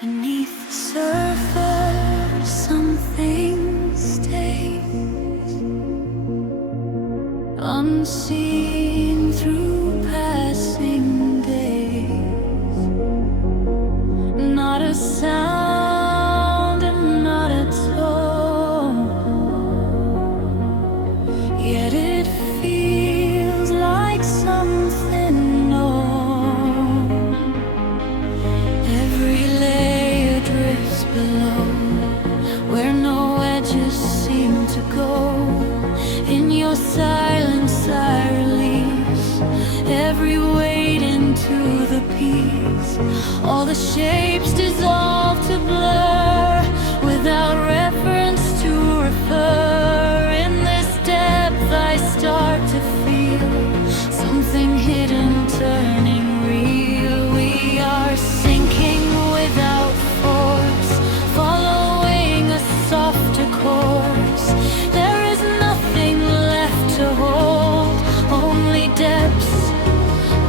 Beneath the surface, something stays unseen through passing days. Not a sound and not a tone, yet it feels like something known. Every layer drifts below, where no edges seem to go. In your silence I release every weight into the peace. All the shapes dissolve to blur, without reference to refer. In this depth I start to feel something hidden turning real. We are sinking without force, following a softer course. There is nothing left to hold, only depths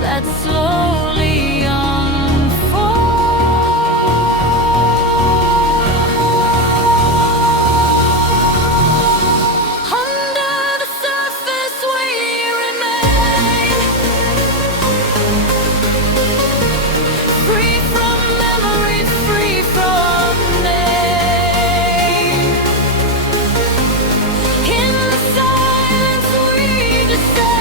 that slowly unfold. Under the surface we remain, free from memory, free from name. In the silence we descend,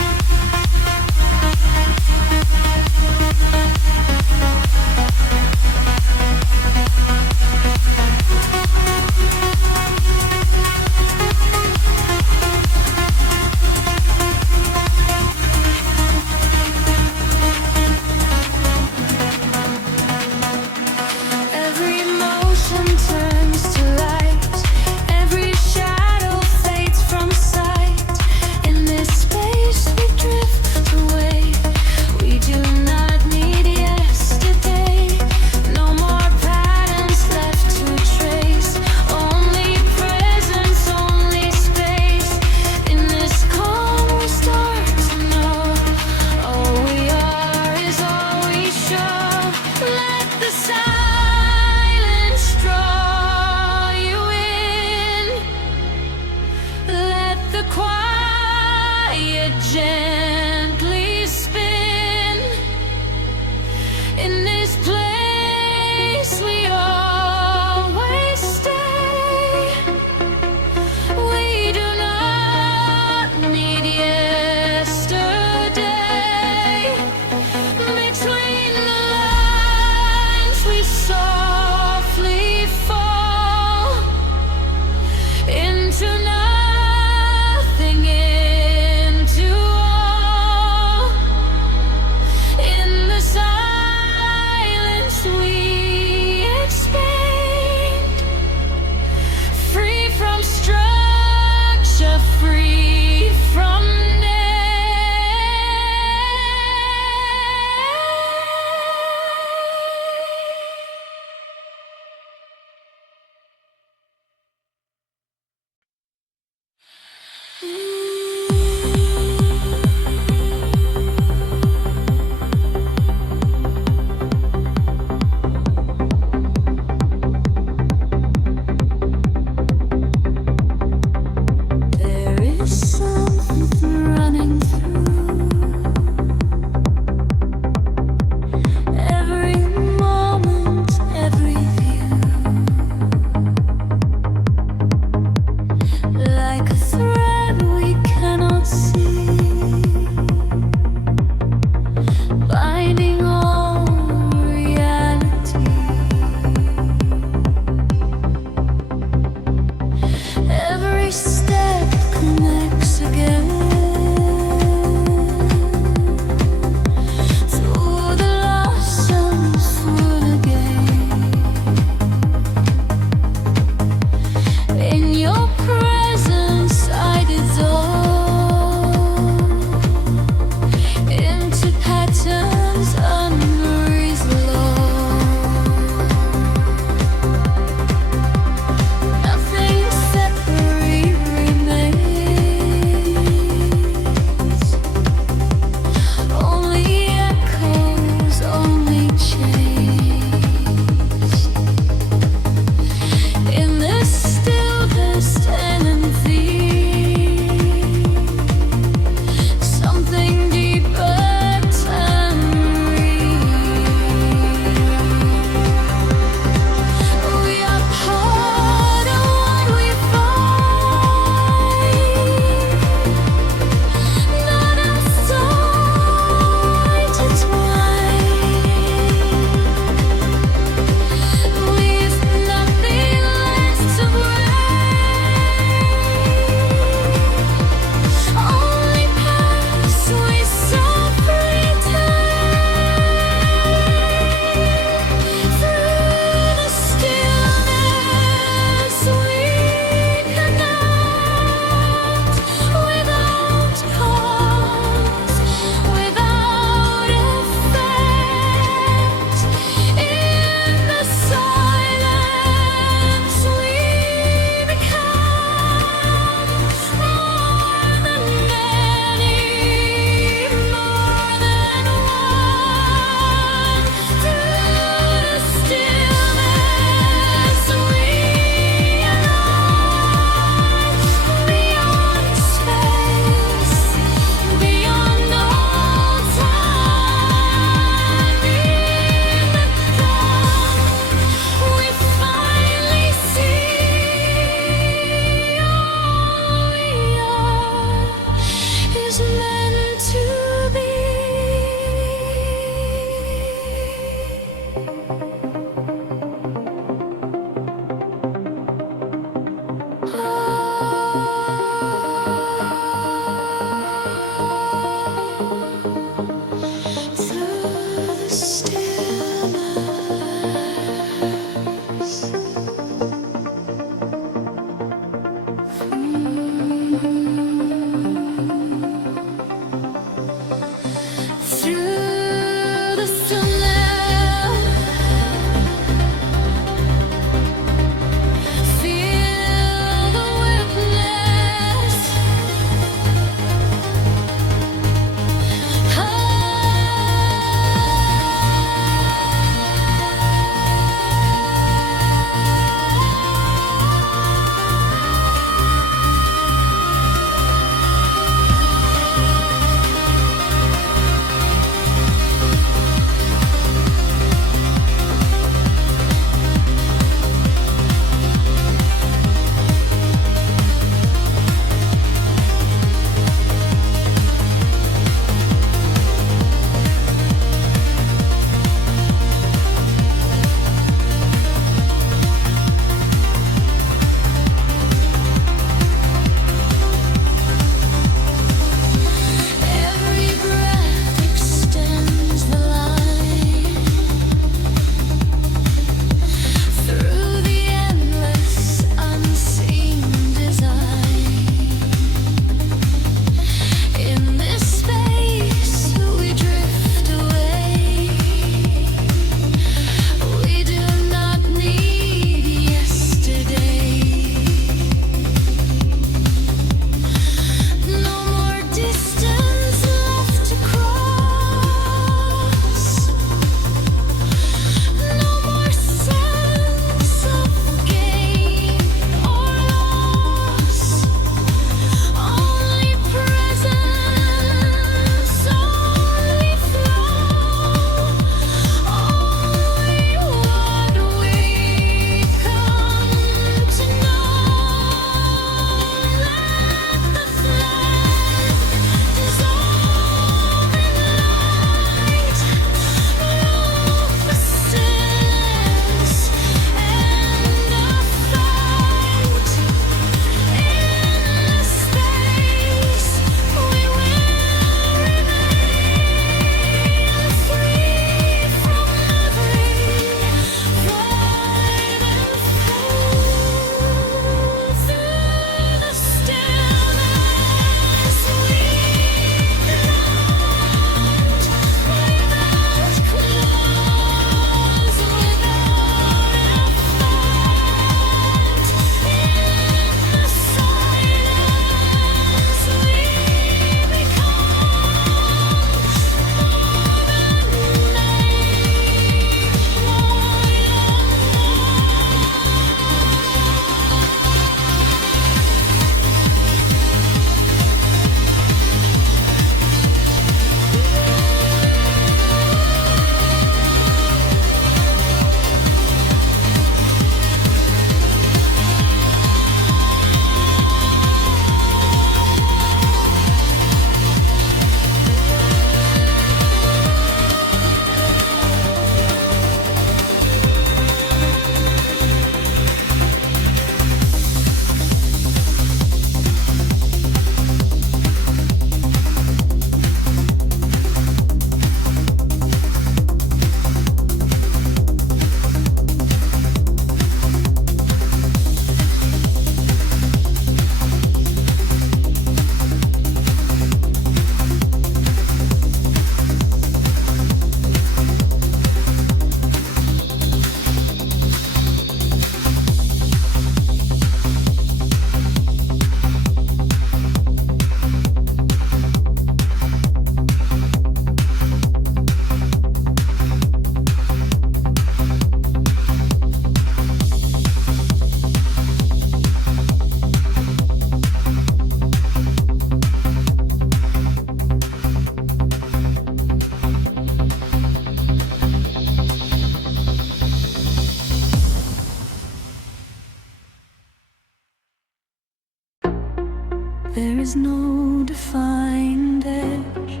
is no defined edge,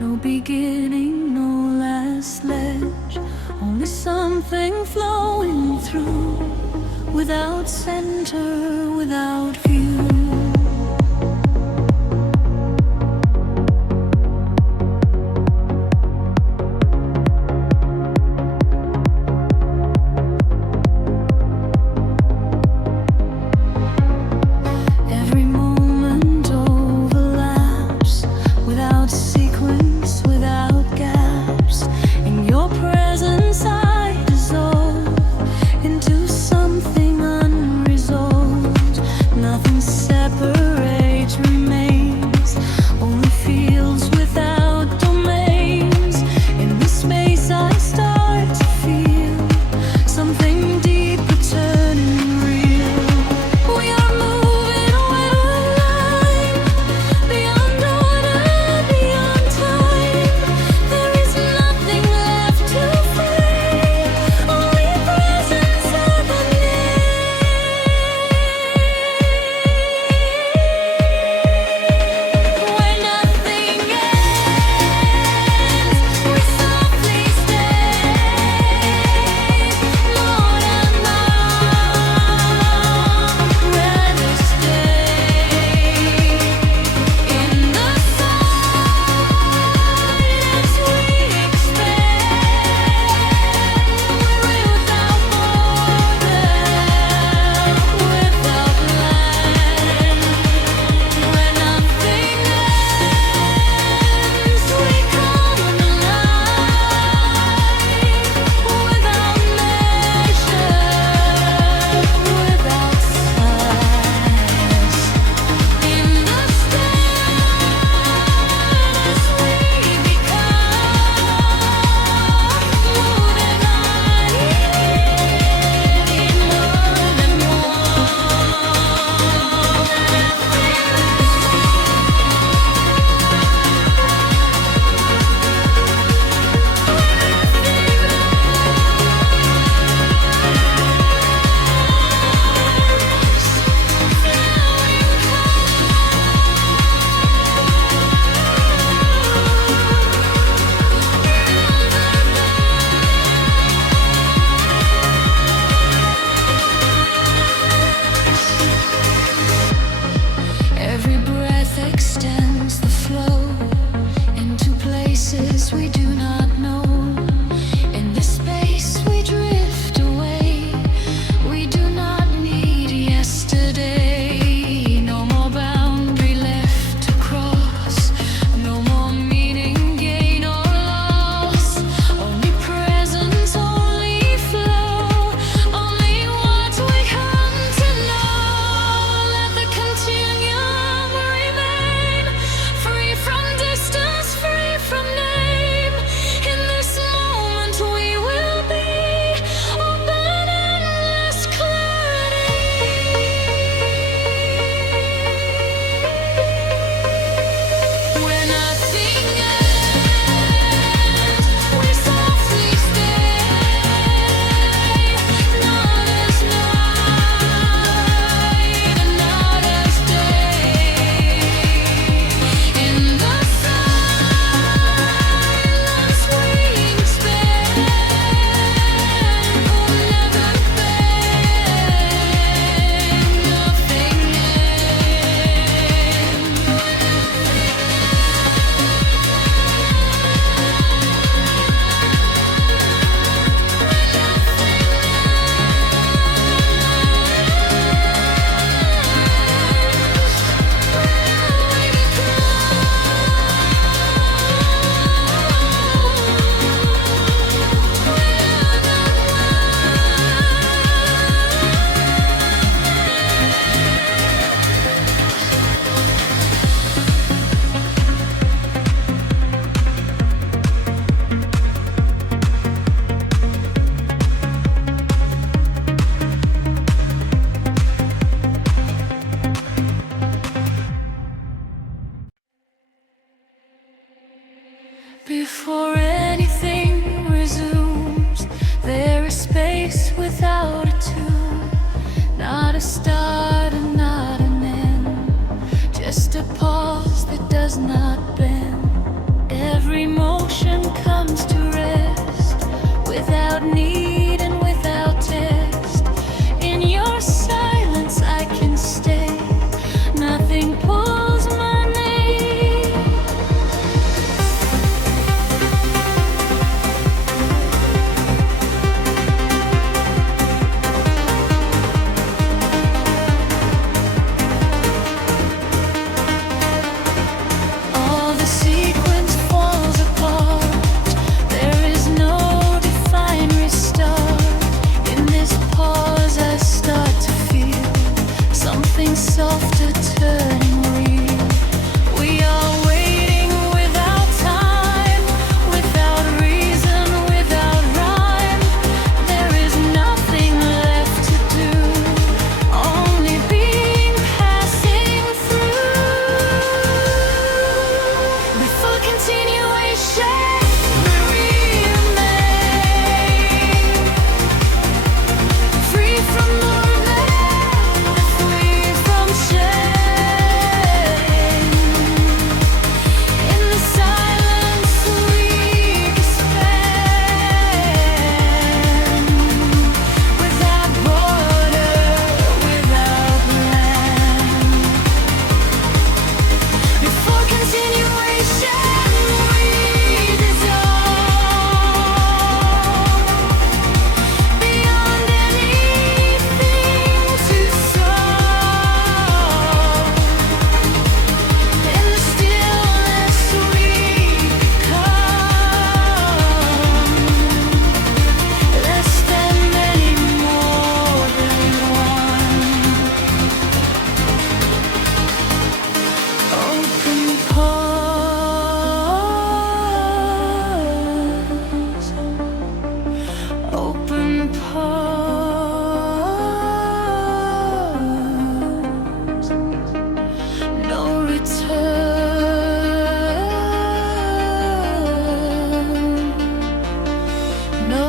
no beginning, no last ledge, only something flowing through, without center, without view. Something unresolved, nothing said. without need and without test. In your silence I can stay. Nothing pulls my name. All the sequence falls apart. There is no defined restart. In this pause I start to feel something softer turning real. We are waiting without time, without reason, without rhyme. There is nothing left to do, only being passing through. Before continuation, we remain free from movement, free from shame. In the silence we expand, without border, without land. Before continuation, we dissolve beyond anything to solve. In the stillness we become less than many, more than one. Open pause, open pause, no return, no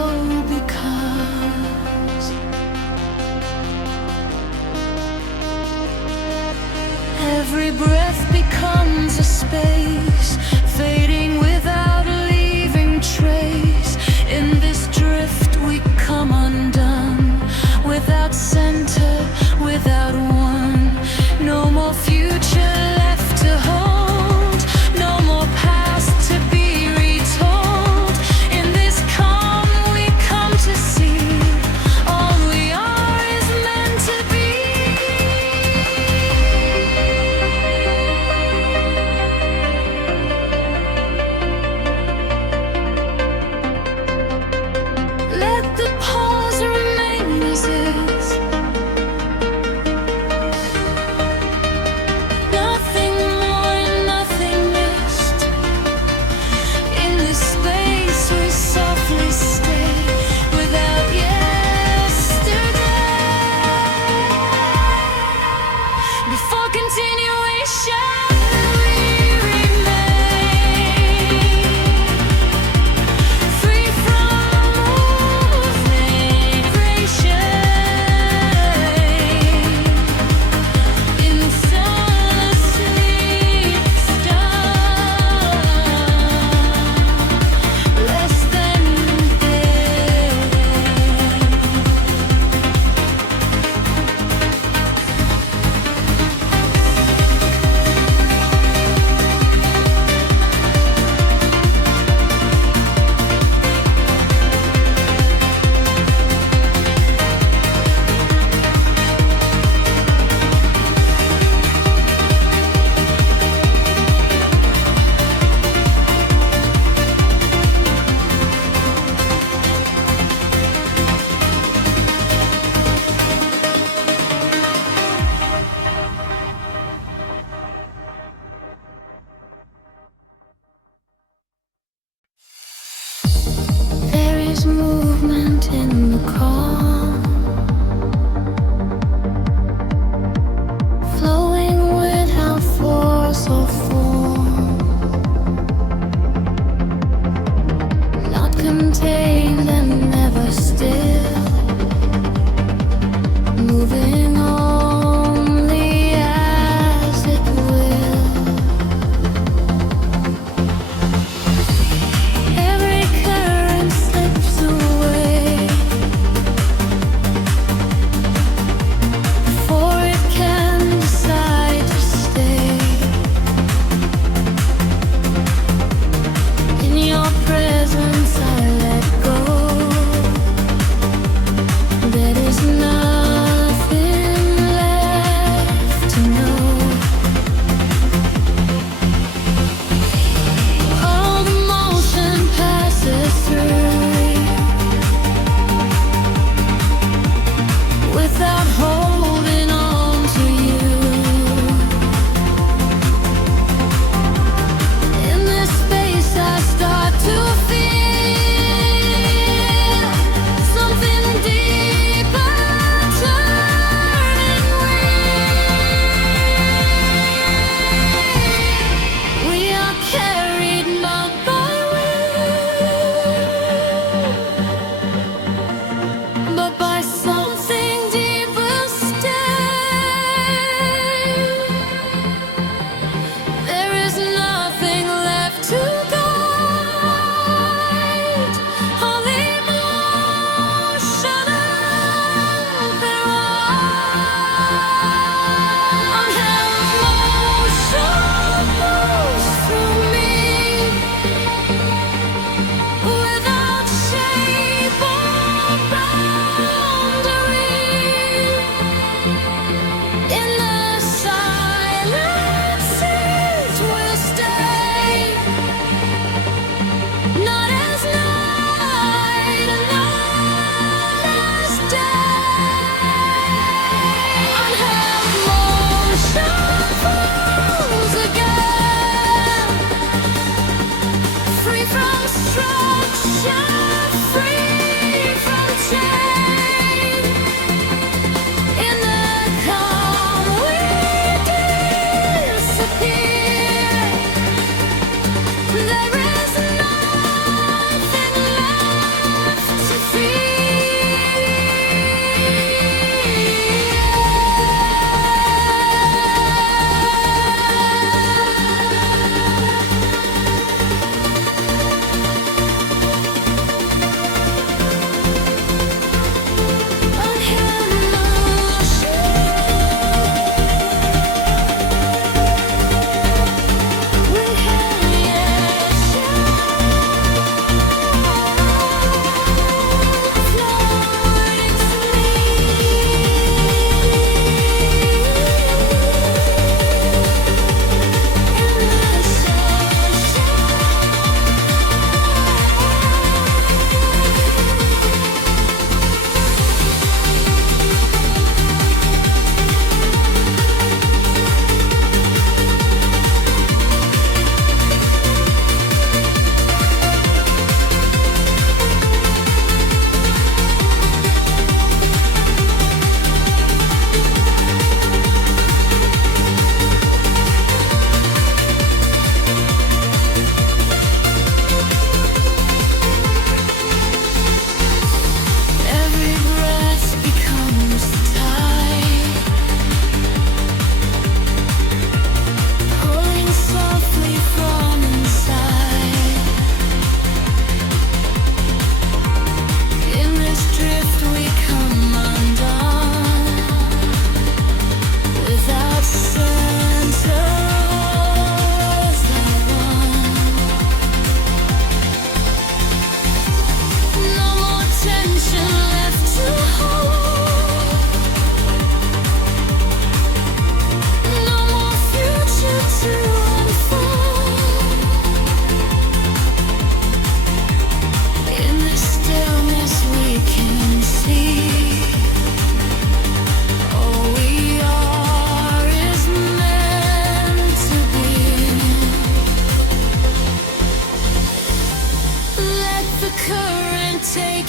because. Every breath becomes a space, fading without leaving trace. In this drift we come undone, without center, without one. No more future left to hold, no more past to be retold. In this calm we come to see all we are is meant to be. Let the pause remain as is. Nothing more, nothing missed. In this space we softly stay, without yesterday. Before continuation, we remain free from movement, in the silence sleep stunned, less than dead. There is movement in the calm, flowing without force or form, not contained and never still, moving only as it will. Every current slips away,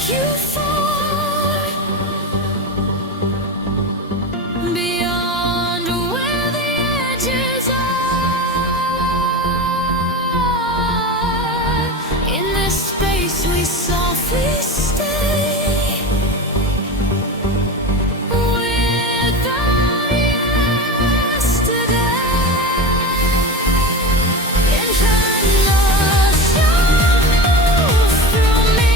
you fall beyond where the edges are. In this space we softly stay without yesterday. In kindness you move through me.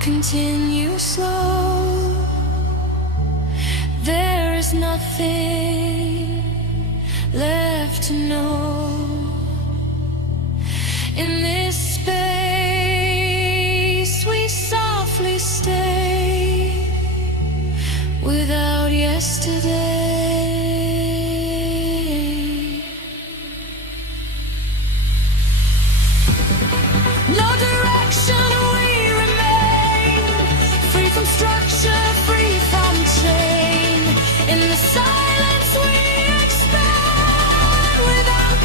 continue slow. There is nothing left to know. In this space we softly stay without yesterday. No direction, we remain free from structure, free from chain. In the silence we expand without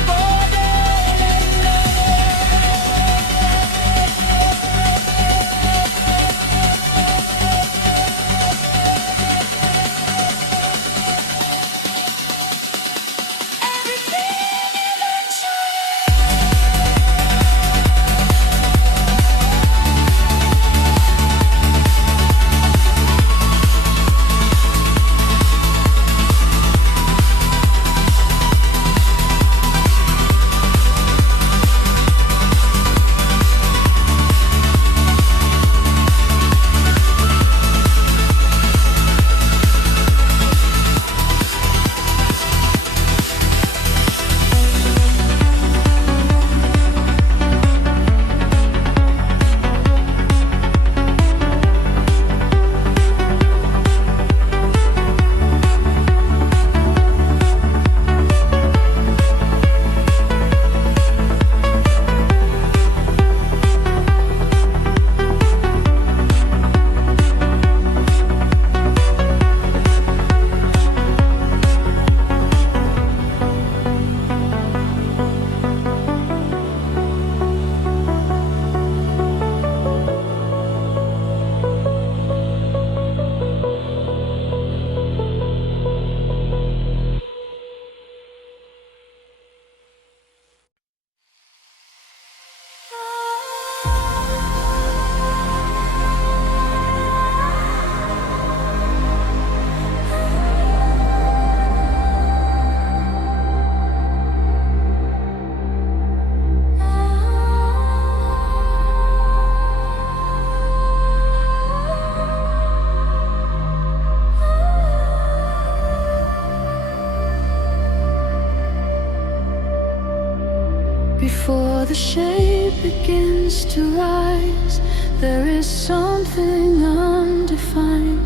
before the shape begins to rise. There is something undefined,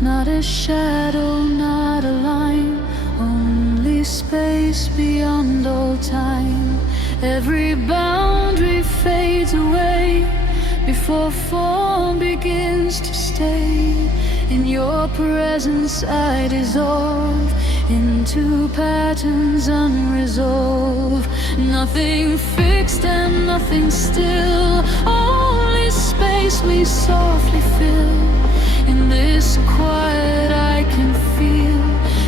not a shadow, not a line, only space beyond all time. Every boundary fades away before form begins to stay. In your presence I dissolve into patterns unresolved. Nothing fixed and nothing still, only space we softly fill. In this quiet I can feel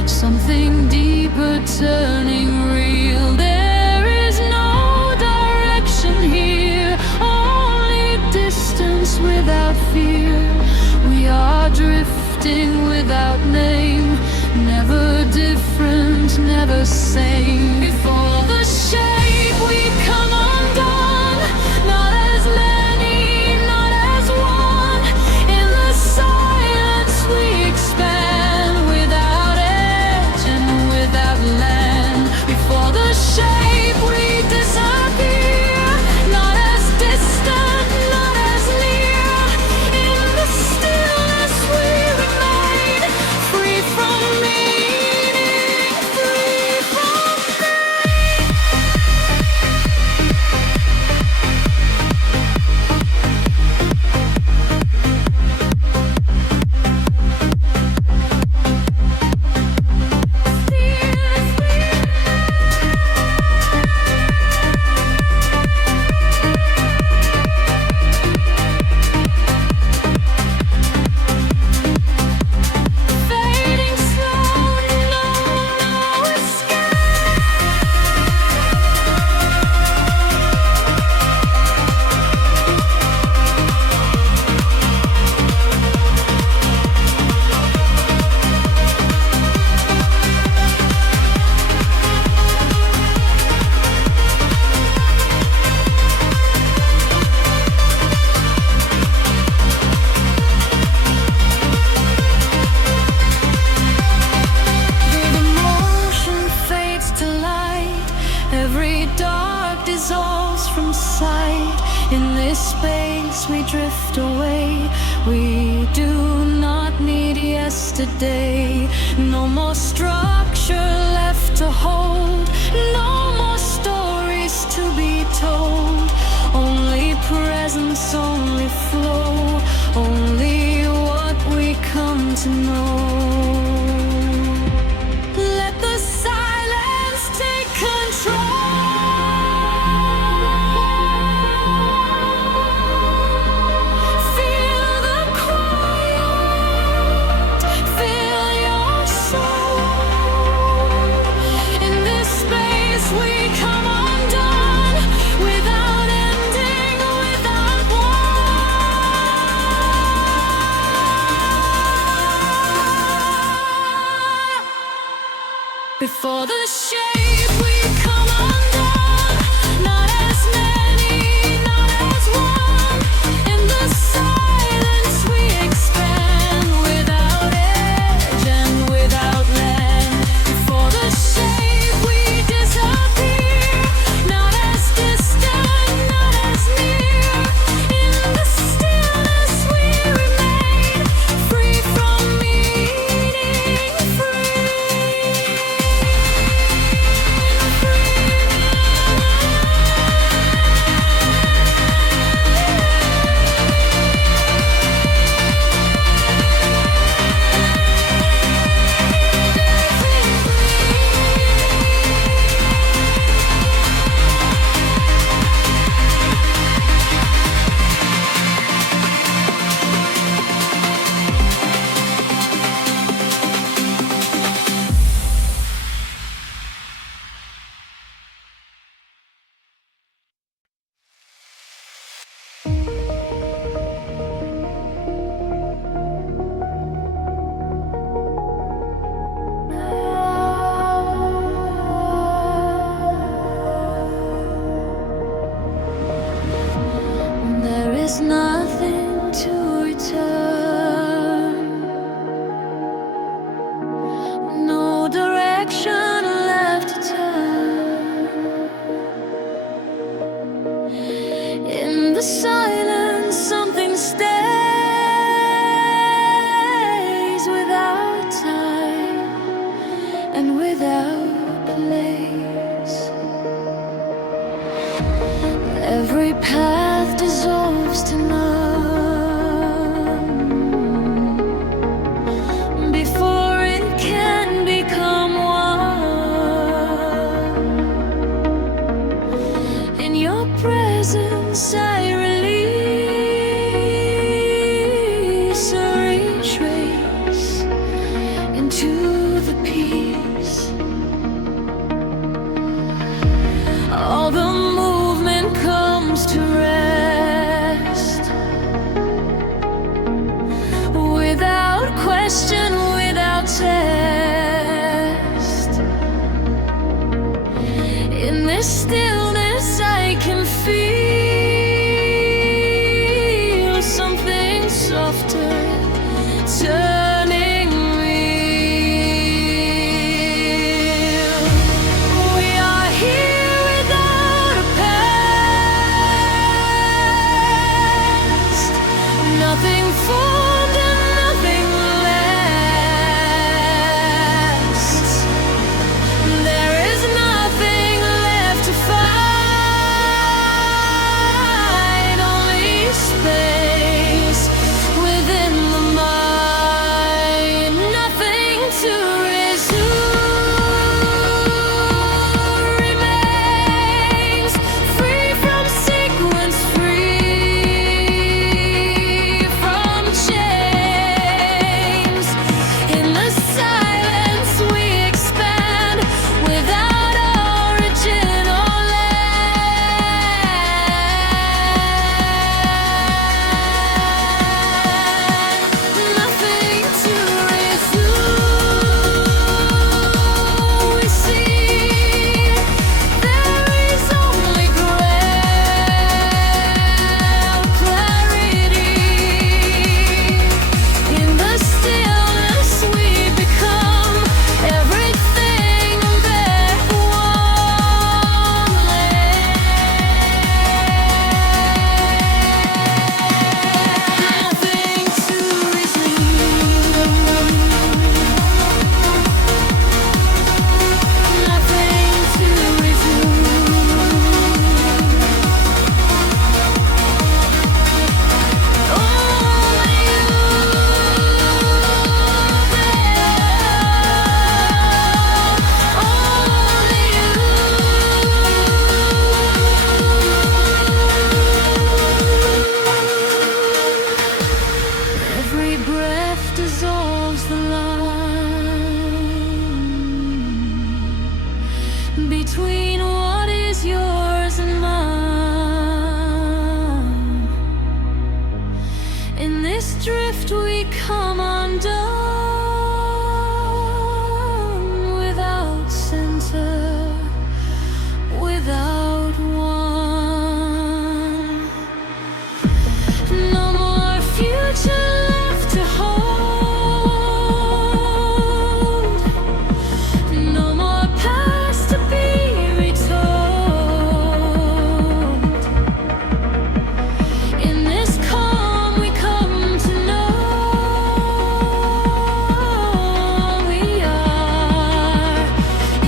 something deeper turning real. There is no direction here, only distance without fear. We are drifting without name, never different, never same. Before the shape we come undone, not as many, not as one. In the silence we expand without edge and without land. Before the shape we disappear, not as distant, not as near. In the stillness we remain, free from meaning, free from pain. drift away. We do not need yesterday. No more structure left to hold. No more stories to be told. Only presence, only flow. Only what we come to know. Let the silence take control. Before the shape we come undone, not as many, not as one. In the silence we expand, without edge and without land. Before the shape we disappear, not as distant, not as near. In the stillness we remain, free from meaning, free. There is nothing to return, no direction left to turn. In the silence, something stays without time and without place. Every path dissolves to none before it can become one. In your presence I release or retrace into the peace. All the movement comes to rest, without question, without test. In this stillness I can feel something softer turning real. We are here without a past, nothing formed and nothing lasts. There is nothing left to fight, only space within In this drift we come undone, without center, without one. No more future left to hold, no more past to be retold. In this calm we come to know we are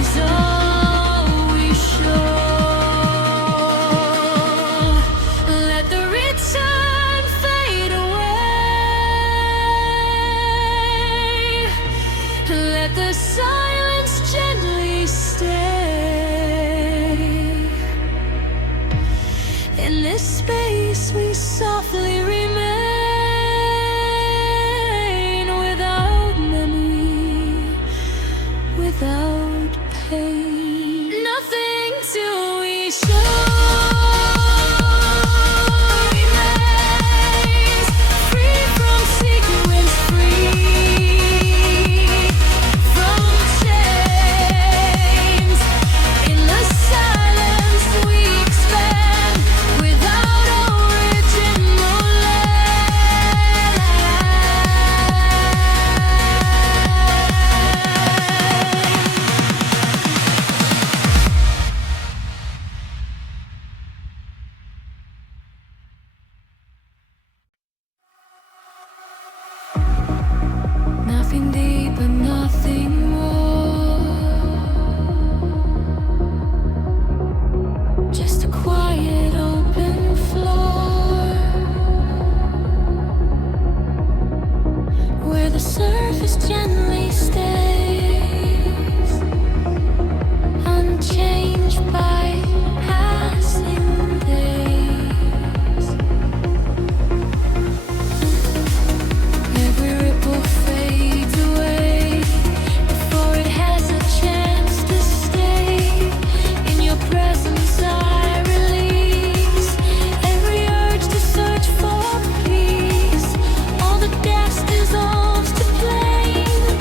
is all we show. Let the return fade away, let the silence gently stay. In this space we softly remain, without memory, without pain. Nothing till we show remains, free from sequence, free from chains. In the silence we expand, without original land. Nothing deeper, nothing more. Just a quiet open floor, where the surface gently stays, unchanged by passing days. Every ripple fades away before it has a chance to stay. In your presence I release every urge to search for peace. All the gas dissolves to flame.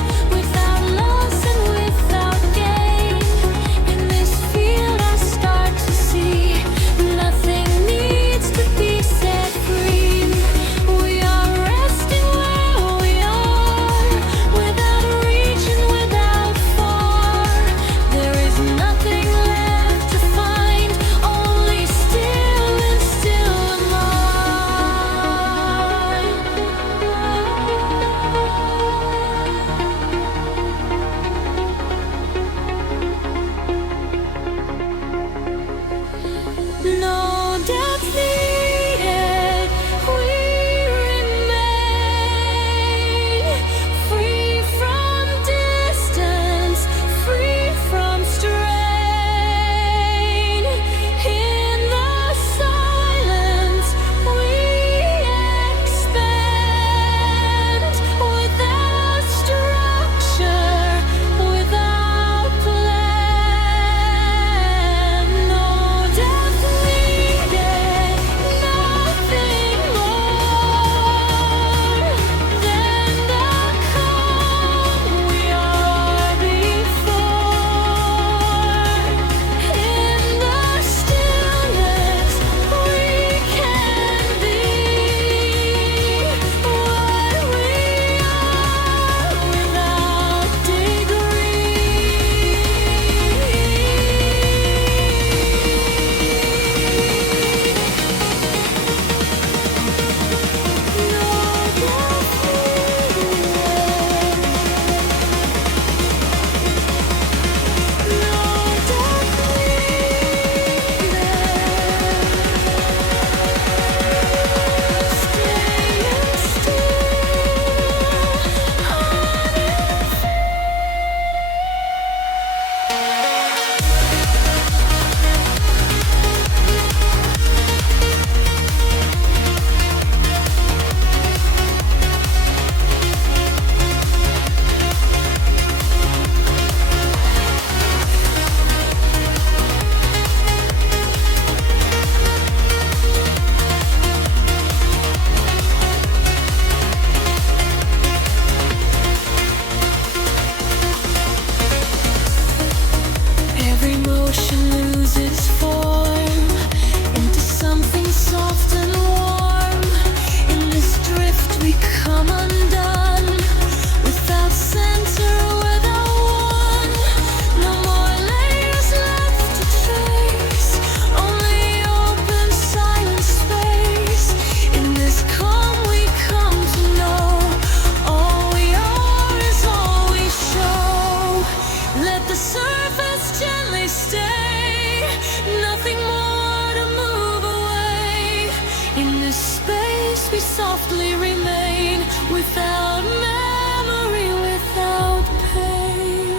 softly remain without memory, without pain.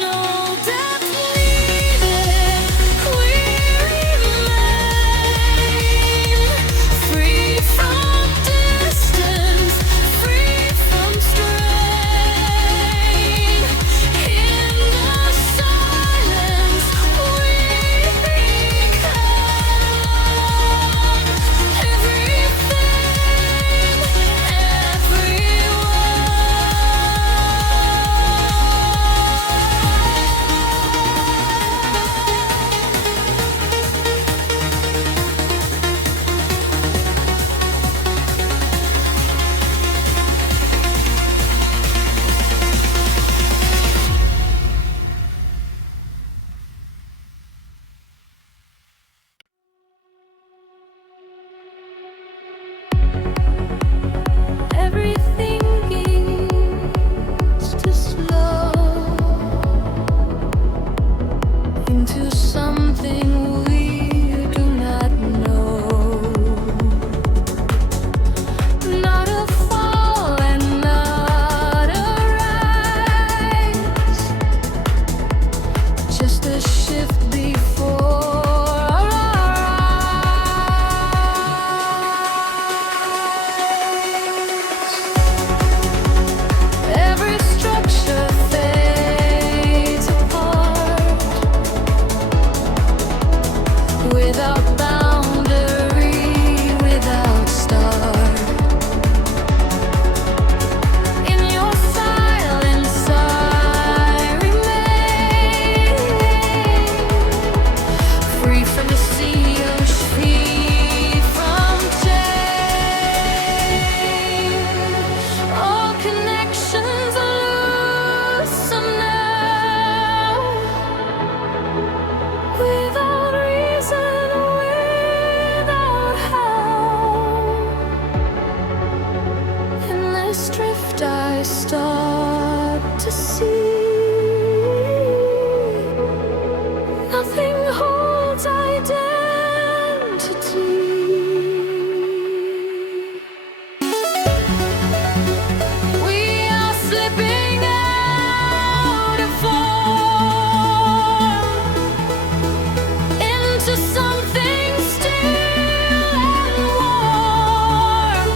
No depth needed, we remain free from distance, free from strain. In the silence, we become everything, everyone. Everything begins to slow into something we do not know. Not a fall and not a rise, just a shift before our eyes. Every structure fades apart without boundary, without start. In your silence I remain, free from the sea, free from chain. All connections loosen now, without reason, without how. In this drift I start to see nothing holds identity. We are slipping out of form into something still and warm.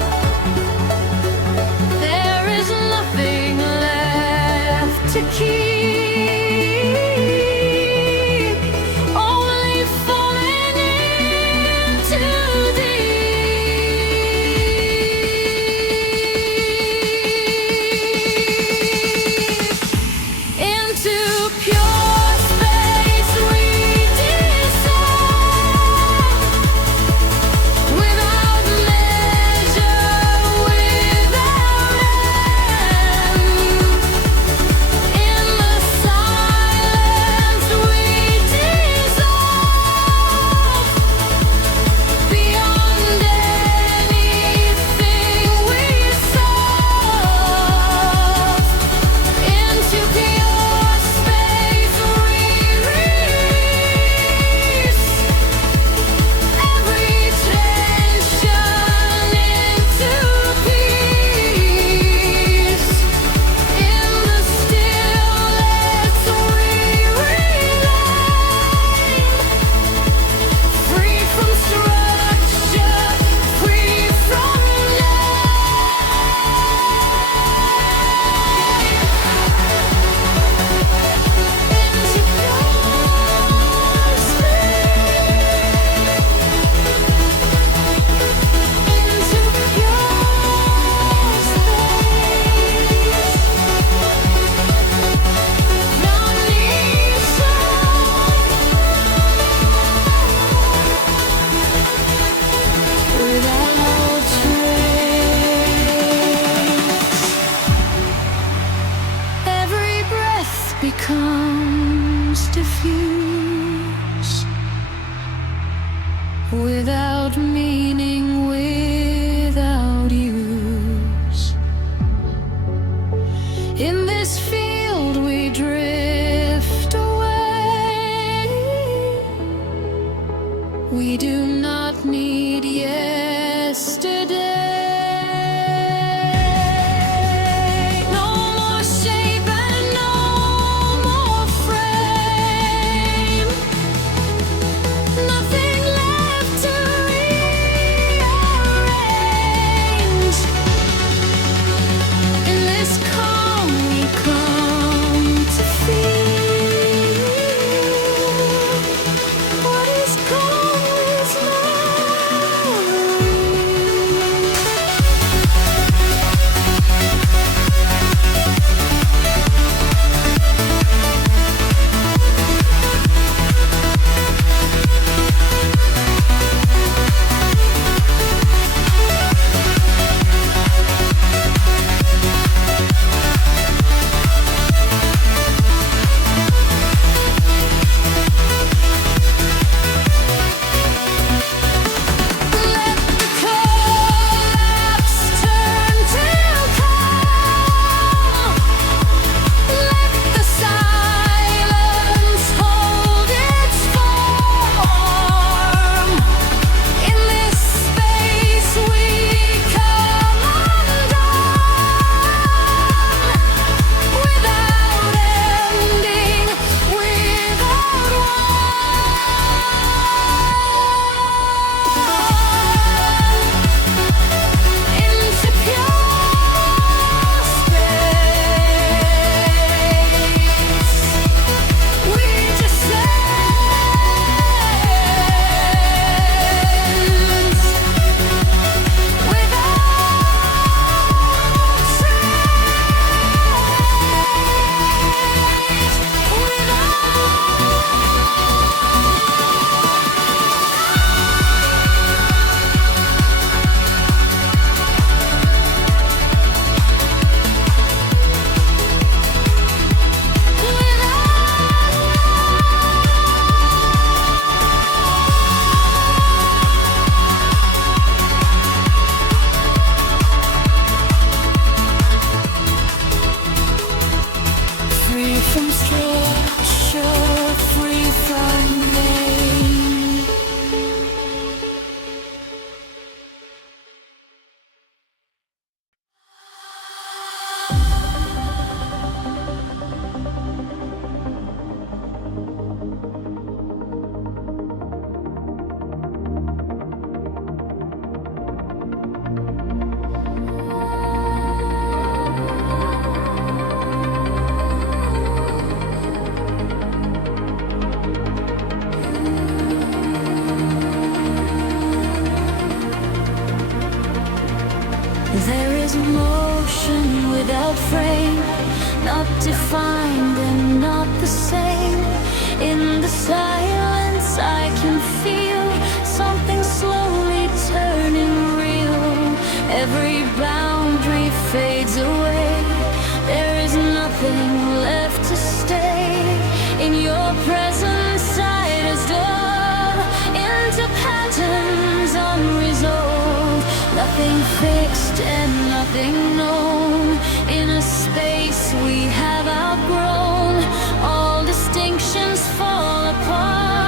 There is nothing left to keep, only falling into deep. Into pure space we dissolve, without measure, without end. In the silence we dissolve, beyond anything we solve. Into pure space we release every tension into peace. In the stillness we remain, free from structure, free from into pure space, into pure space. No need without trace. Every breath becomes diffuse, without meaning, without use. In this this field we drift away. We do not need yesterday. There is motion without frame, not defined and not the same. In the silence I can feel something slowly turning real. Every boundary fades away. There is nothing left to stay. In your presence sight is dove into patterns unresolved. Nothing fixed and nothing known. In a space we have outgrown, all distinctions fall apart.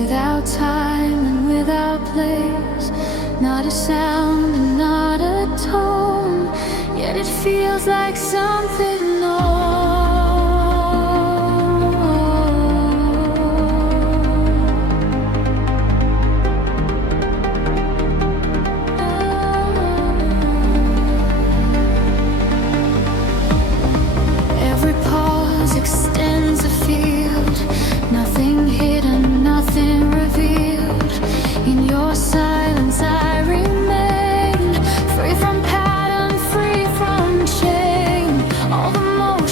without time and without place. Not a sound and not a tone, yet it feels like something extends a field, nothing hidden, nothing revealed. In your silence I remain, free from pattern, free from chain. All the motion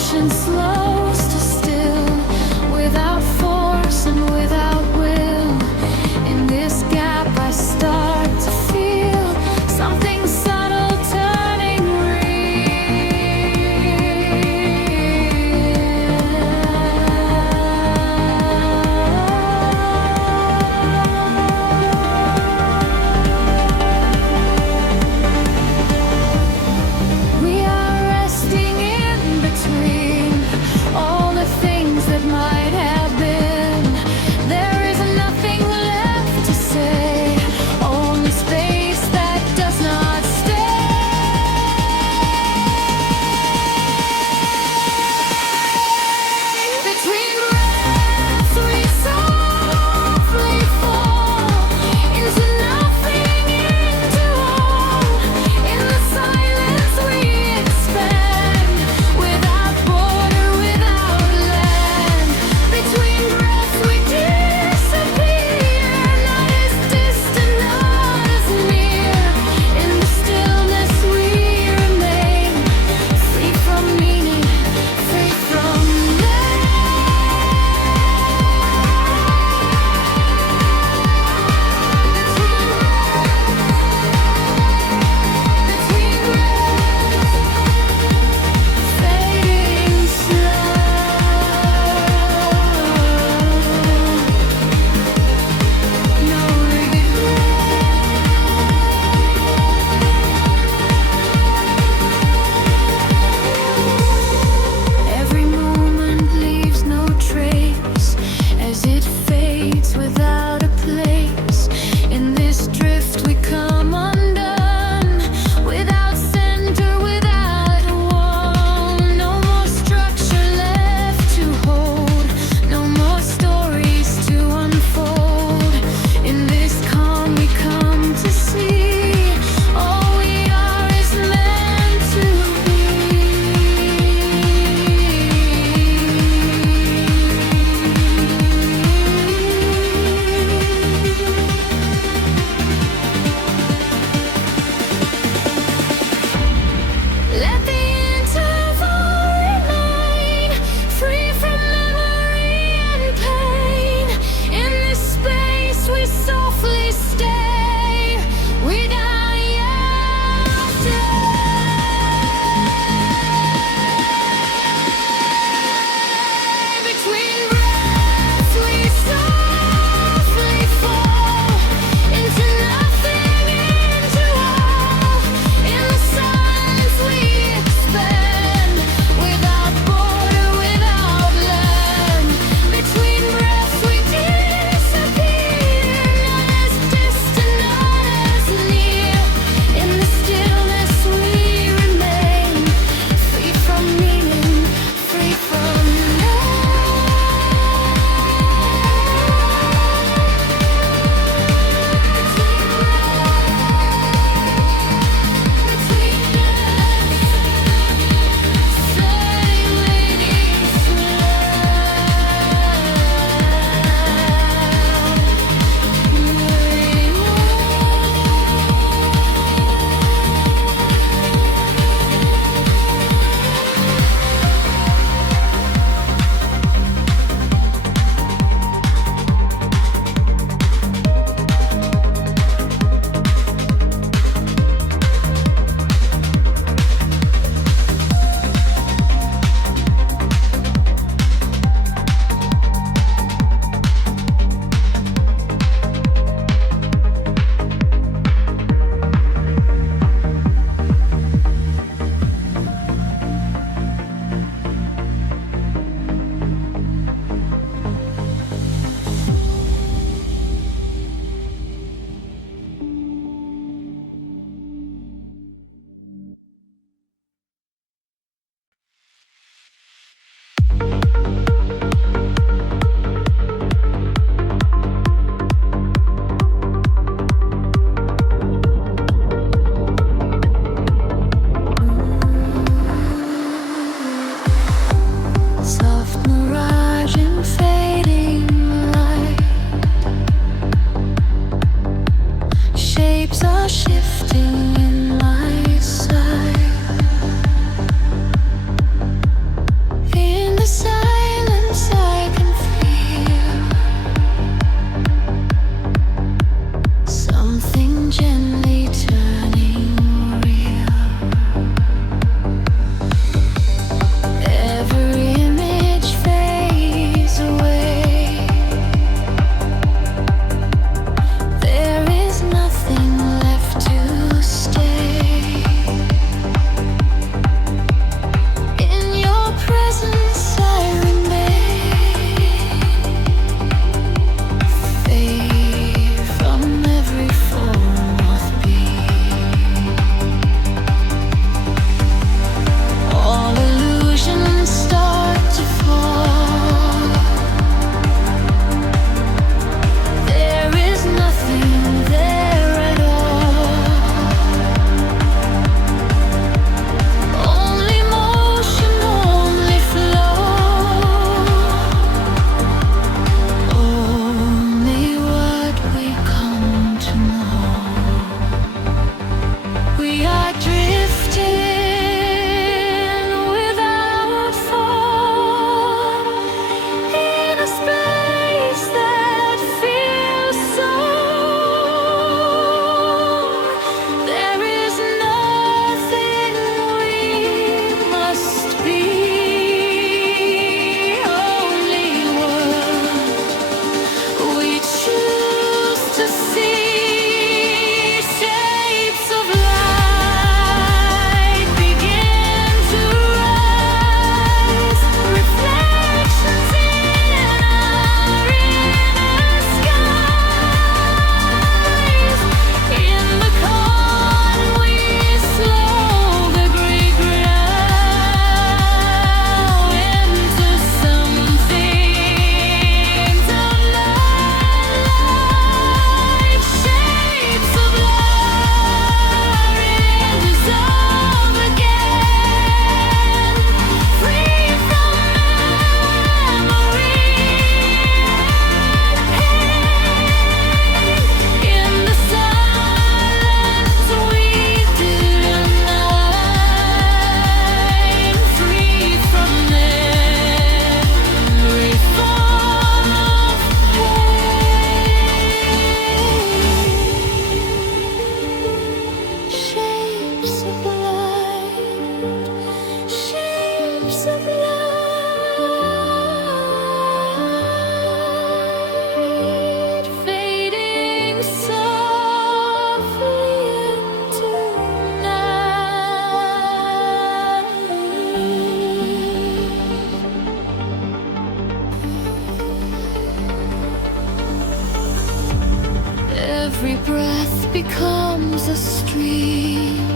Every breath becomes a stream,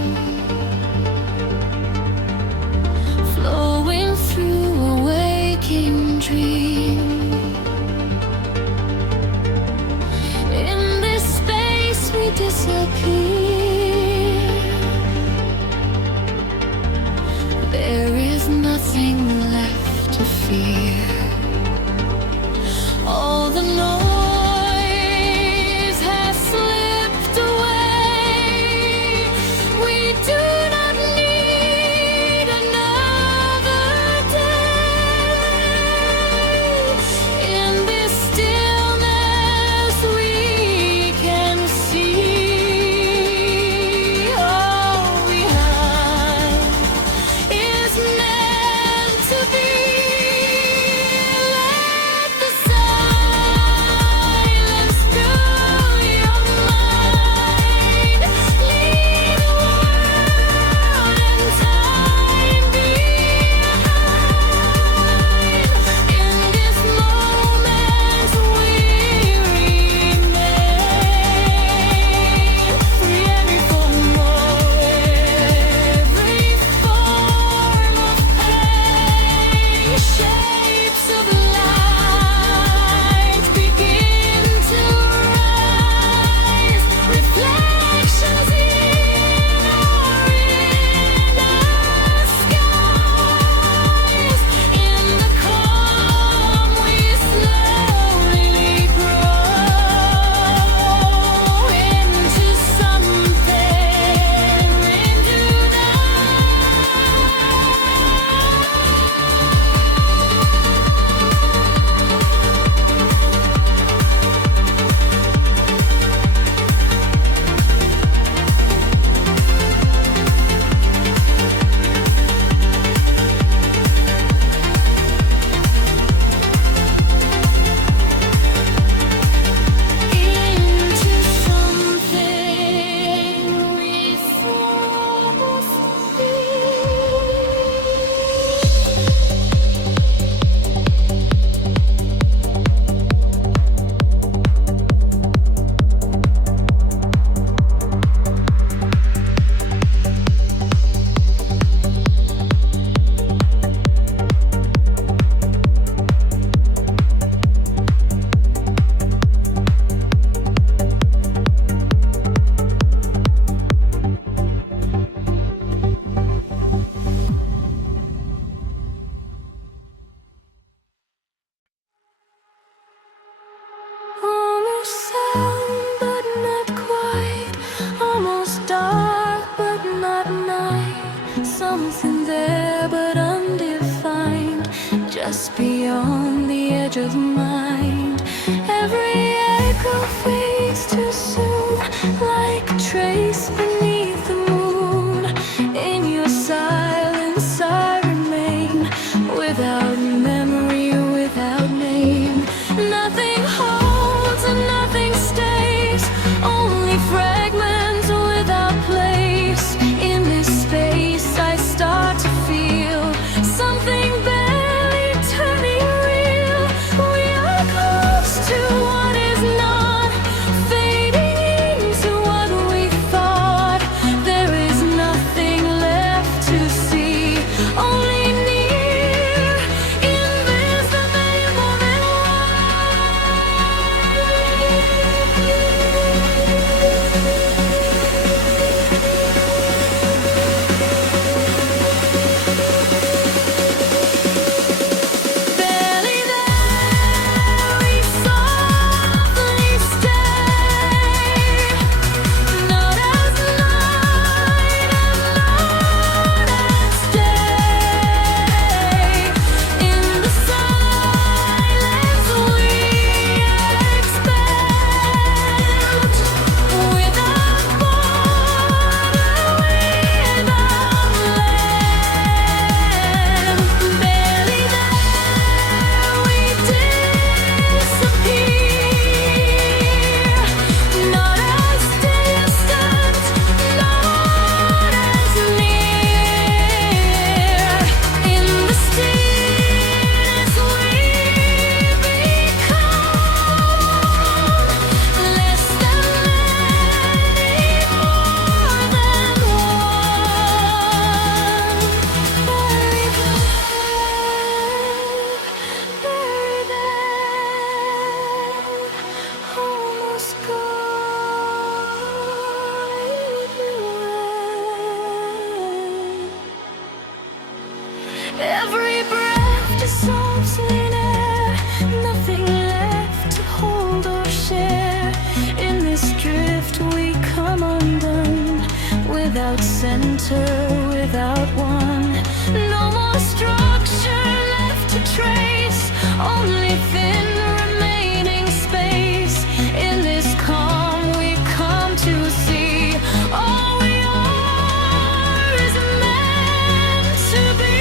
flowing through a waking dream. In this space we disappear. There is nothing left to fear. All the noise has slipped away. We do not need another day. In this stillness we can see all we have is meant to be. Let the silence fill your mind. Leave the world and time behind. In this moment we remain free. Every form of pain, shapes of light begin to rise. Reflections in our inner skies. In the calm we slowly grow into something we do into something we thought was almost sound, but not quite. Almost dark, but not night. Something there, but undefined. Just beyond the edge of mind. Every echo fades too soon, like a trace beneath the moon. In your silence I remain, without memory, without name. Nothing holds and nothing stays, only fragments without place. In this space I start to feel something barely turning real. We are close to what is not, center without one. No more structure left to trace, only thin remaining space. In this calm we come to see all we are is meant to be.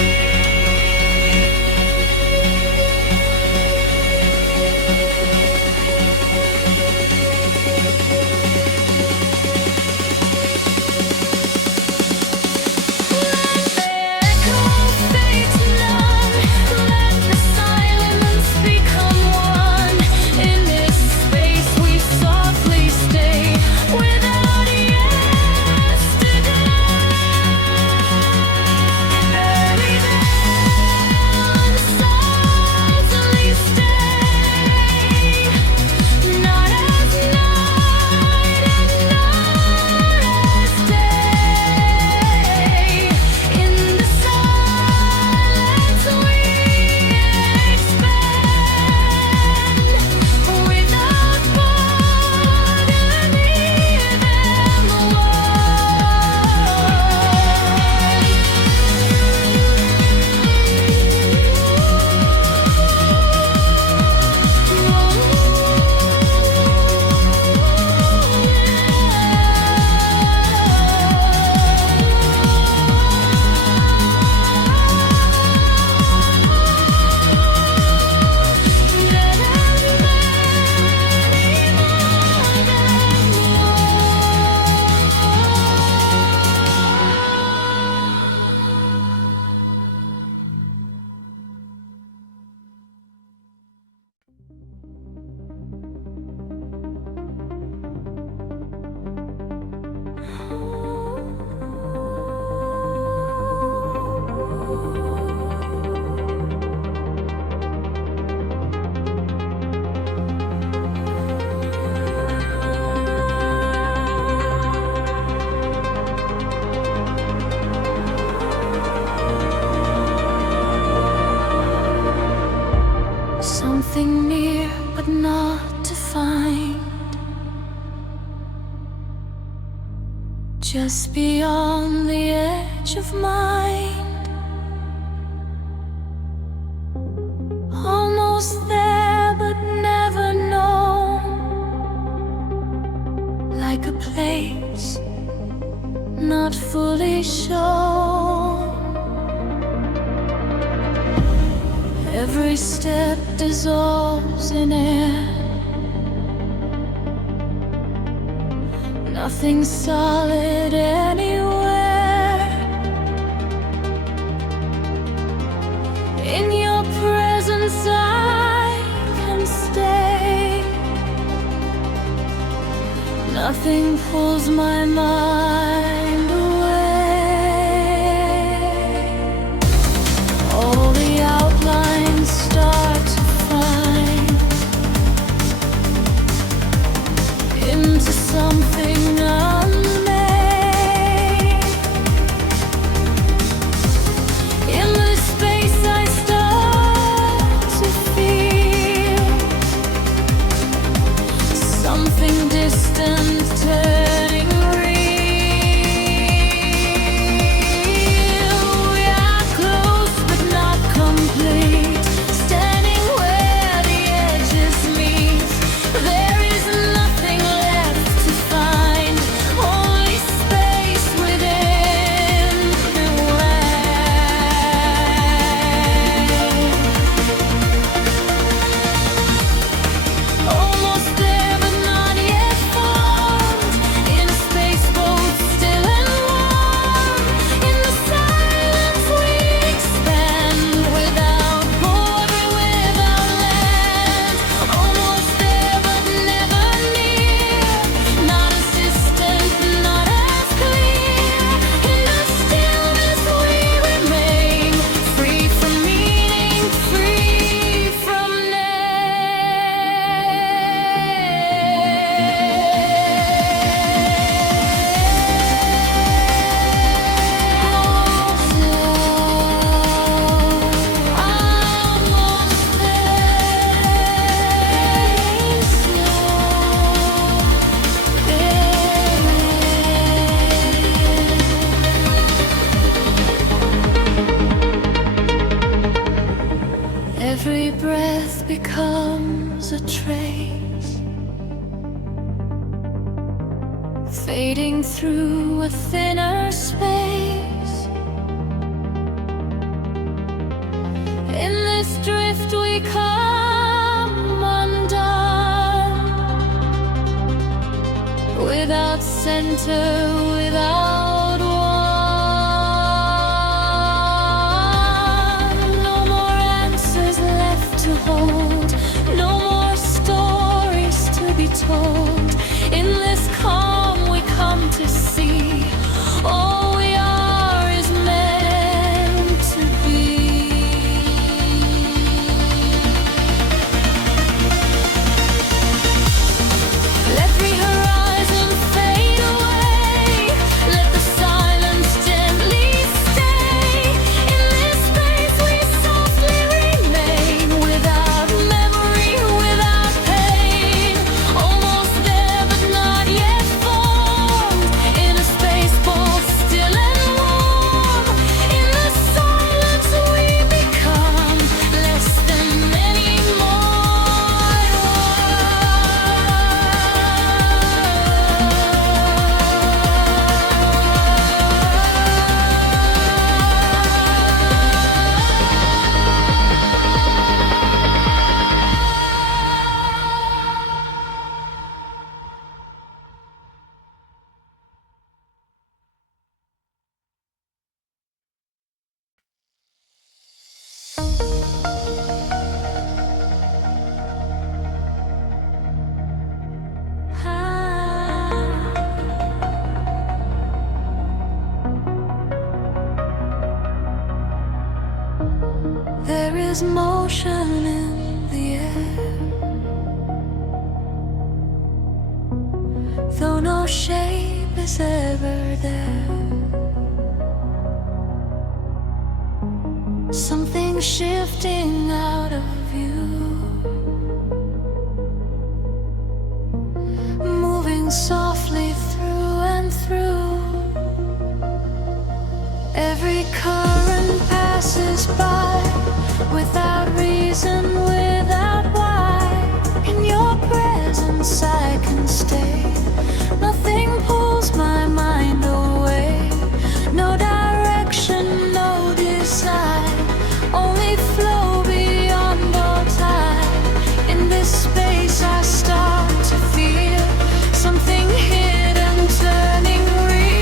Something near but not defined, just beyond the edge of mind. Almost there but never known, like a place not fully shown. Every step dissolves in air, nothing solid anywhere. In your presence I can stay, nothing pulls my mind away. All the outlines start to find into something unmade. In this space I start to feel something distant turning real. We are close but not complete, standing where the edges meet. There is nothing left to find, only space within the way. Almost there but not yet formed, space, fading through a thinner space. In this drift we come undone, without center, without one. No more answers left to hold, no more stories to be told. In this calm we come to see all we are is meant to be. Let the horizon fade away, let the silence gently stay. In this space we softly remain, without memory, without pain. Almost there but not yet formed, in a space both still and warm. In the silence we become less than anymore. There is motion in the air, though no shape is ever there. Something shifting out of view, moving softly through and through. Every current passes by, without reason, without why. In your presence I can stay, nothing pulls my mind away. No direction, no design, only flow beyond all time. In this space I start to feel something hidden turning real.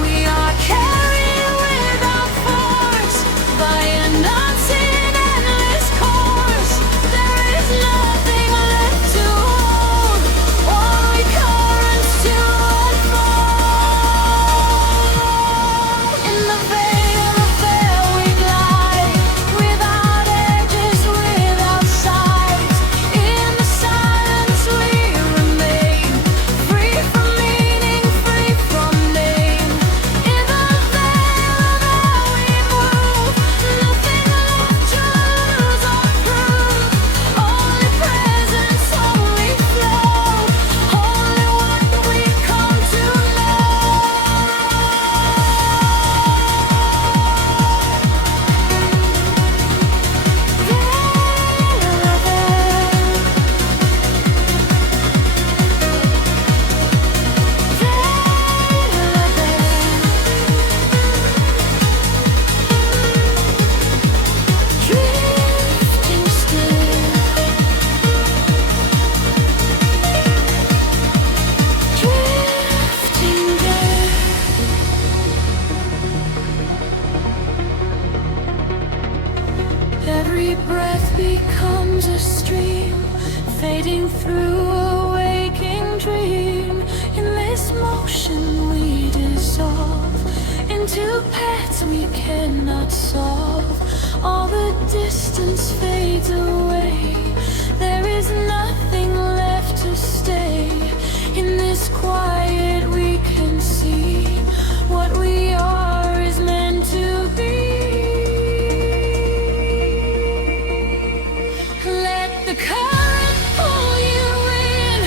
We are carried without force by an unseen endless course. There is nothing left to hold, only currents to unfold. In the veil of air we glide, without edges, without sight. In the silence we remain, free from meaning, free from name. In the veil of air we move, nothing left to lose or prove. Only presence, only flow, only what we come to know. Drifting still, drifting there. Every breath becomes a stream, fading through a waking dream. In this motion we dissolve into paths we cannot solve. All the distance fades away, there is nothing left to stay. In this quiet we can see what we are is meant to be. Let the current pull you in,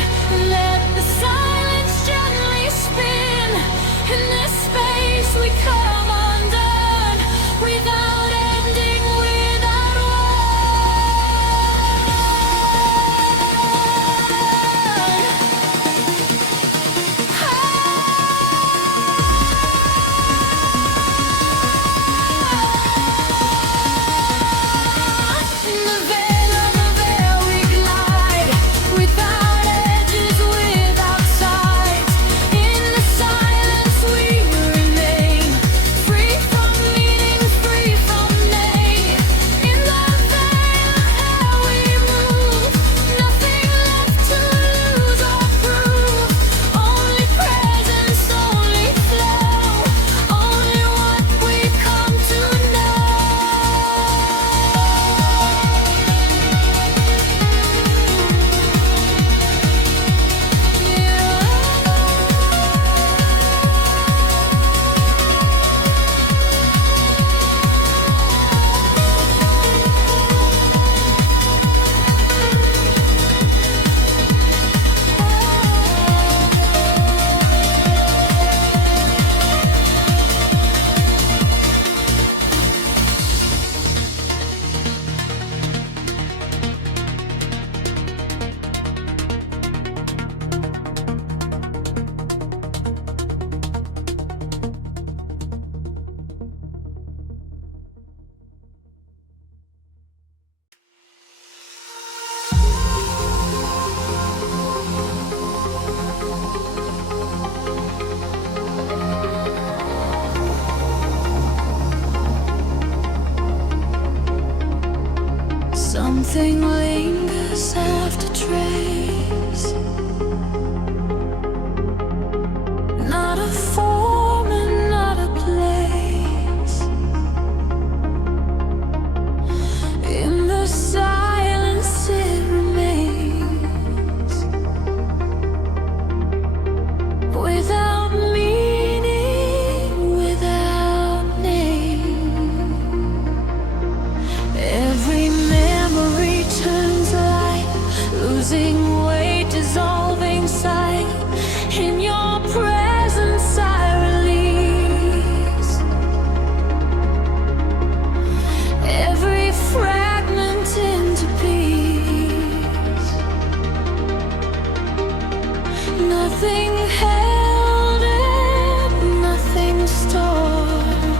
Nothing held it, nothing stored.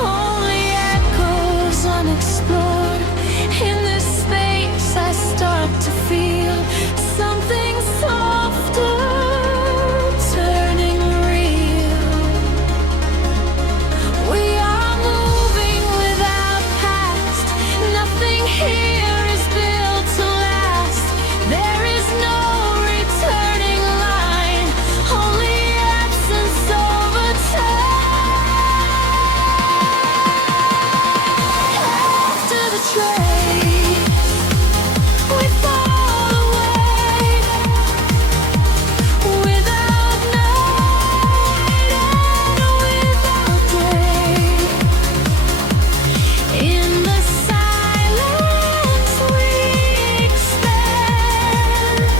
Only echoes unexplored. In this space I start to feel something softer turning real. We are moving without past. Nothing here is built to last. There is no returning line, only absence over time. After the trace, we fall away without night and without day. In the silence we expand,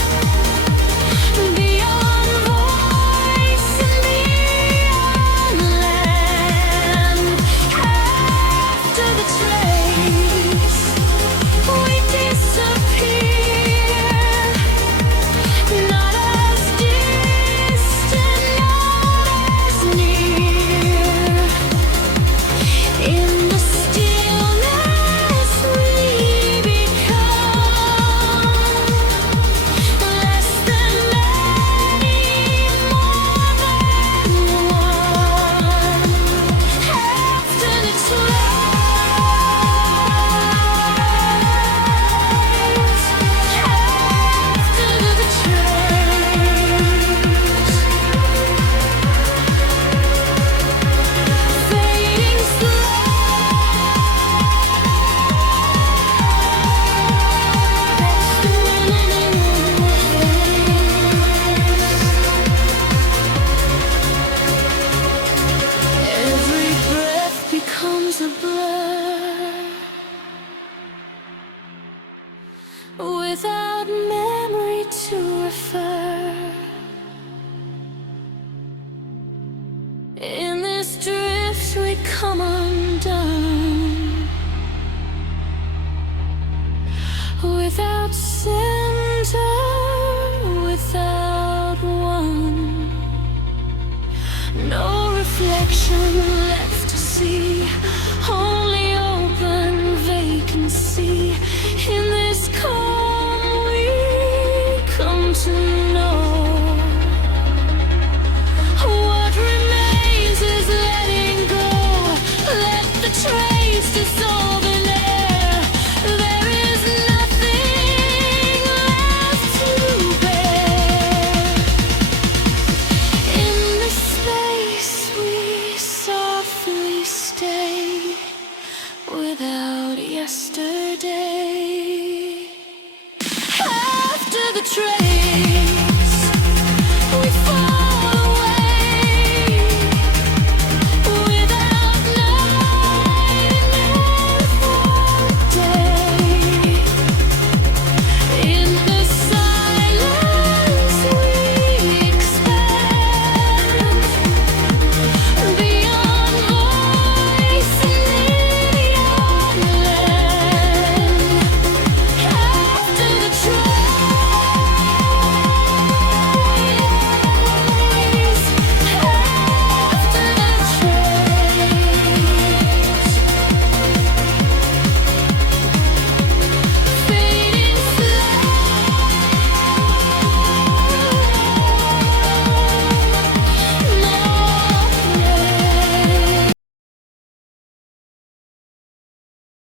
beyond voice and beyond land. After the trace, we disappear, not as distant, not as near. In the stillness we become less than many, more than one. After the fading every breath becomes a blur, without memory to refer. In this drift we come undone, without center, without one. No reflection left to see, only open vacancy. In this calm we come to